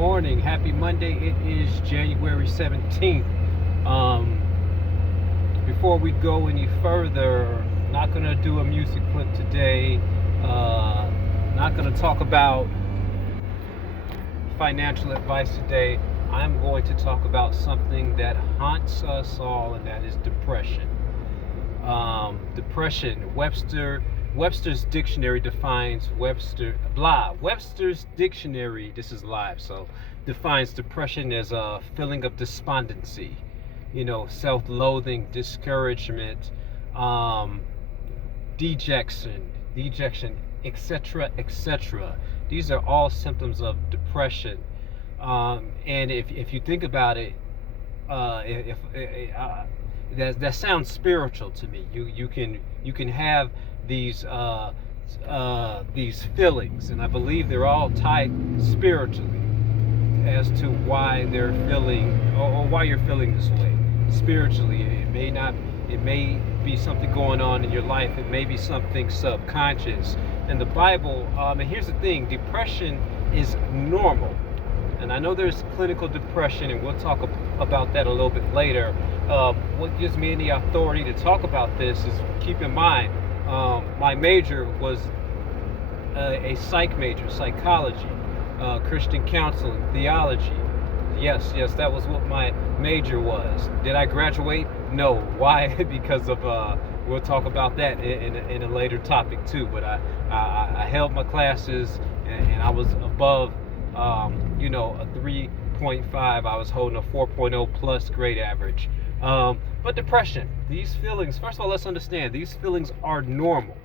morning. Happy Monday. It is January 17th. Before we go any further, not going to do a music clip today. Not going to talk about financial advice today. I'm going to talk about something that haunts us all, and that is depression. Depression. Webster's dictionary defines Webster's dictionary, this is live, so defines depression as a feeling of despondency, self-loathing, discouragement, dejection, etc., etc. These are all symptoms of depression. And if you think about it, that sounds spiritual to me. You can have these feelings, and I believe they're all tied spiritually as to why they're feeling or why you're feeling this way. Spiritually, it may be something going on in your life. It may be something subconscious. And the Bible, and here's the thing: depression is normal. And I know there's clinical depression, and we'll talk about that a little bit later. What gives me any authority to talk about this is, keep in mind, my major was a psych major, psychology, Christian counseling, theology. Yes, that was what my major was. Did I graduate? No. Why? Because of, we'll talk about that in a later topic too. But I held my classes, and I was above, a 3.5. I was holding a 4.0 plus grade average. But depression, these feelings, first of all, let's understand, these feelings are normal.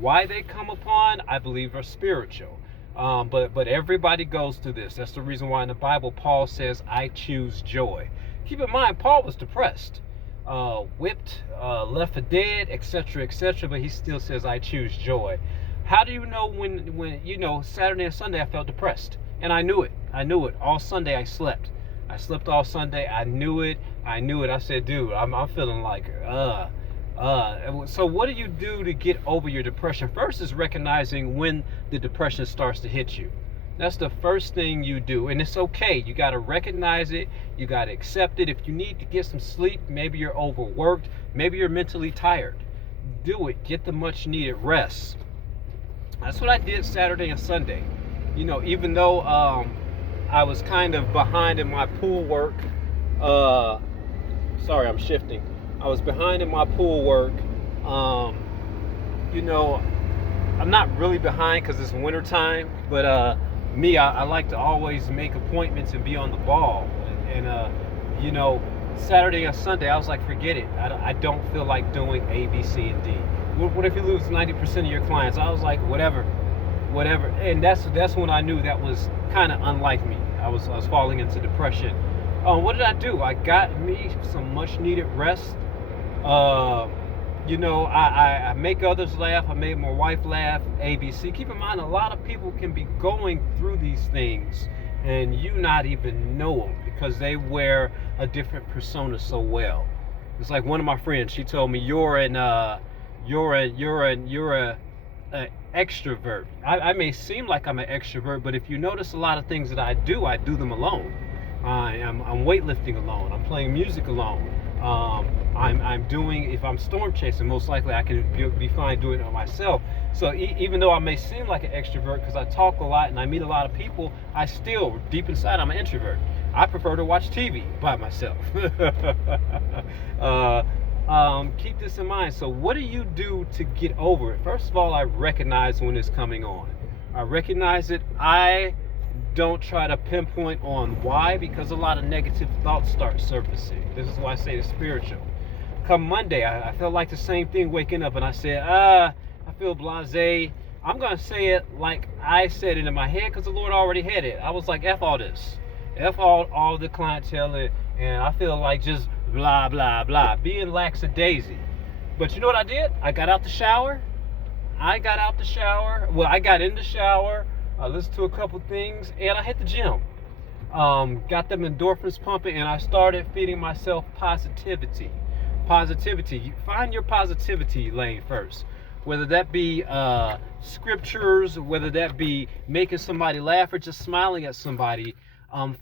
Why they come upon, I believe, are spiritual. But everybody goes through this. That's the reason why in the Bible, Paul says, I choose joy. Keep in mind, Paul was depressed, whipped, left for dead, etc., but he still says, I choose joy. How do you know when Saturday and Sunday I felt depressed? And I knew it. All Sunday I slept. I slept all Sunday. I knew it. I said, dude, I'm feeling like, So what do you do to get over your depression? First is recognizing when the depression starts to hit you. That's the first thing you do. And it's okay. You got to recognize it. You got to accept it. If you need to get some sleep, maybe you're overworked, maybe you're mentally tired, do it. Get the much needed rest. That's what I did Saturday and Sunday. Even though I was kind of behind in my pool work. Sorry, I'm shifting. I was behind in my pool work. I'm not really behind because it's winter time, but I like to always make appointments and be on the ball. And Saturday and Sunday, I was like, forget it. I don't feel like doing A, B, C, and D. What if you lose 90% of your clients? I was like, whatever. And that's when I knew that was kind of unlike me. I was falling into depression. What did I do? I got me some much needed rest. I make others laugh. I made my wife laugh. ABC. Keep in mind, a lot of people can be going through these things and you not even know them because they wear a different persona so well. It's like one of my friends. She told me, you're an extrovert. I may seem like I'm an extrovert, but if you notice, a lot of things that I do them alone. I'm weightlifting alone. I'm playing music alone. I'm doing, if I'm storm chasing, most likely I can be fine doing it myself. So even though I may seem like an extrovert because I talk a lot and I meet a lot of people, I still, deep inside, I'm an introvert. I prefer to watch TV by myself. Keep this in mind. So what do you do to get over it? First of all, I recognize when it's coming on. I recognize it. I don't try to pinpoint on why, because a lot of negative thoughts start surfacing. This is why I say it's spiritual. Come Monday, I felt like the same thing waking up, and I said, I feel blasé. I'm going to say it like I said it in my head because the Lord already had it. I was like, F all this. F all the clientele, and I feel like just blah, blah, blah, being lackadaisy. But you know what I did? I got out the shower. Well, I got in the shower, I listened to a couple things, and I hit the gym. Got them endorphins pumping, and I started feeding myself positivity. You find your positivity lane first. Whether that be scriptures, whether that be making somebody laugh or just smiling at somebody.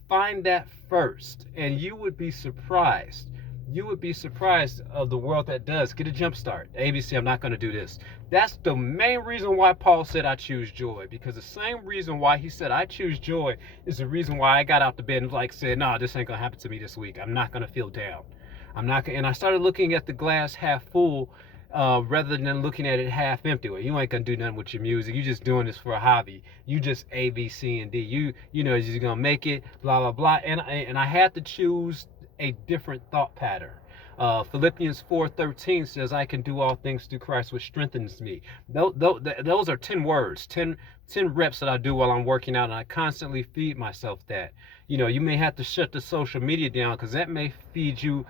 Find that first, and you would be surprised. You would be surprised of the world that does. Get a jump start. ABC, I'm not going to do this. That's the main reason why Paul said I choose joy, because the same reason why he said I choose joy is the reason why I got out the bed and like said, no, this ain't going to happen to me this week. I'm not going to feel down. I'm not gonna, and I started looking at the glass half full rather than looking at it half empty. Well, you ain't gonna do nothing with your music. You just doing this for a hobby. You just A, B, C, and D. You know, you're just gonna make it, blah blah blah. And I had to choose a different thought pattern. Philippians 4:13 says, I can do all things through Christ, which strengthens me. Those are 10 words, 10 reps that I do while I'm working out, and I constantly feed myself that. You know, you may have to shut the social media down because that may feed you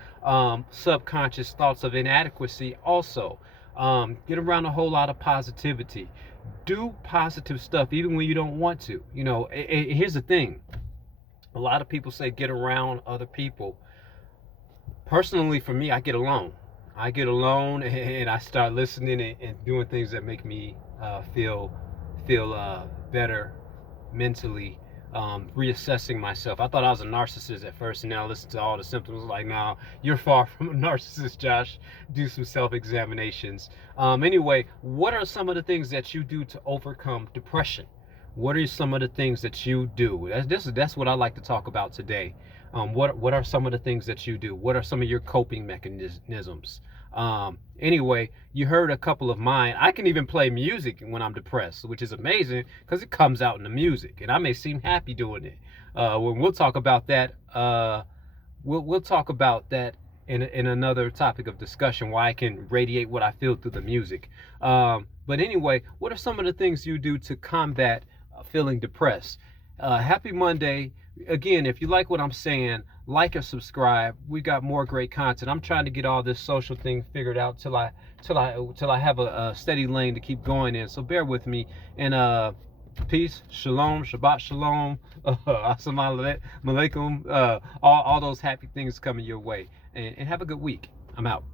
subconscious thoughts of inadequacy also. Get around a whole lot of positivity. Do positive stuff even when you don't want to. You know, here's the thing. A lot of people say get around other people. Personally, for me, I get alone. I get alone and I start listening and doing things that make me feel better mentally. Reassessing myself. I thought I was a narcissist at first, and now I listen to all the symptoms. Like, now you're far from a narcissist, Josh. Do some self-examinations. Anyway, what are some of the things that you do to overcome depression? What are some of the things that you do? That's what I like to talk about today. What are some of the things that you do? What are some of your coping mechanisms? Anyway, you heard a couple of mine. I can even play music when I'm depressed, which is amazing because it comes out in the music, and I may seem happy doing it. We'll talk about that. We'll talk about that in another topic of discussion. Why I can radiate what I feel through the music. But anyway, what are some of the things you do to combat feeling depressed? Happy Monday. Again, if you like what I'm saying, like and subscribe. We got more great content. I'm trying to get all this social thing figured out till I have a steady lane to keep going in. So bear with me. And peace, shalom, Shabbat shalom, assalamu alaikum, all those happy things coming your way. And have a good week. I'm out.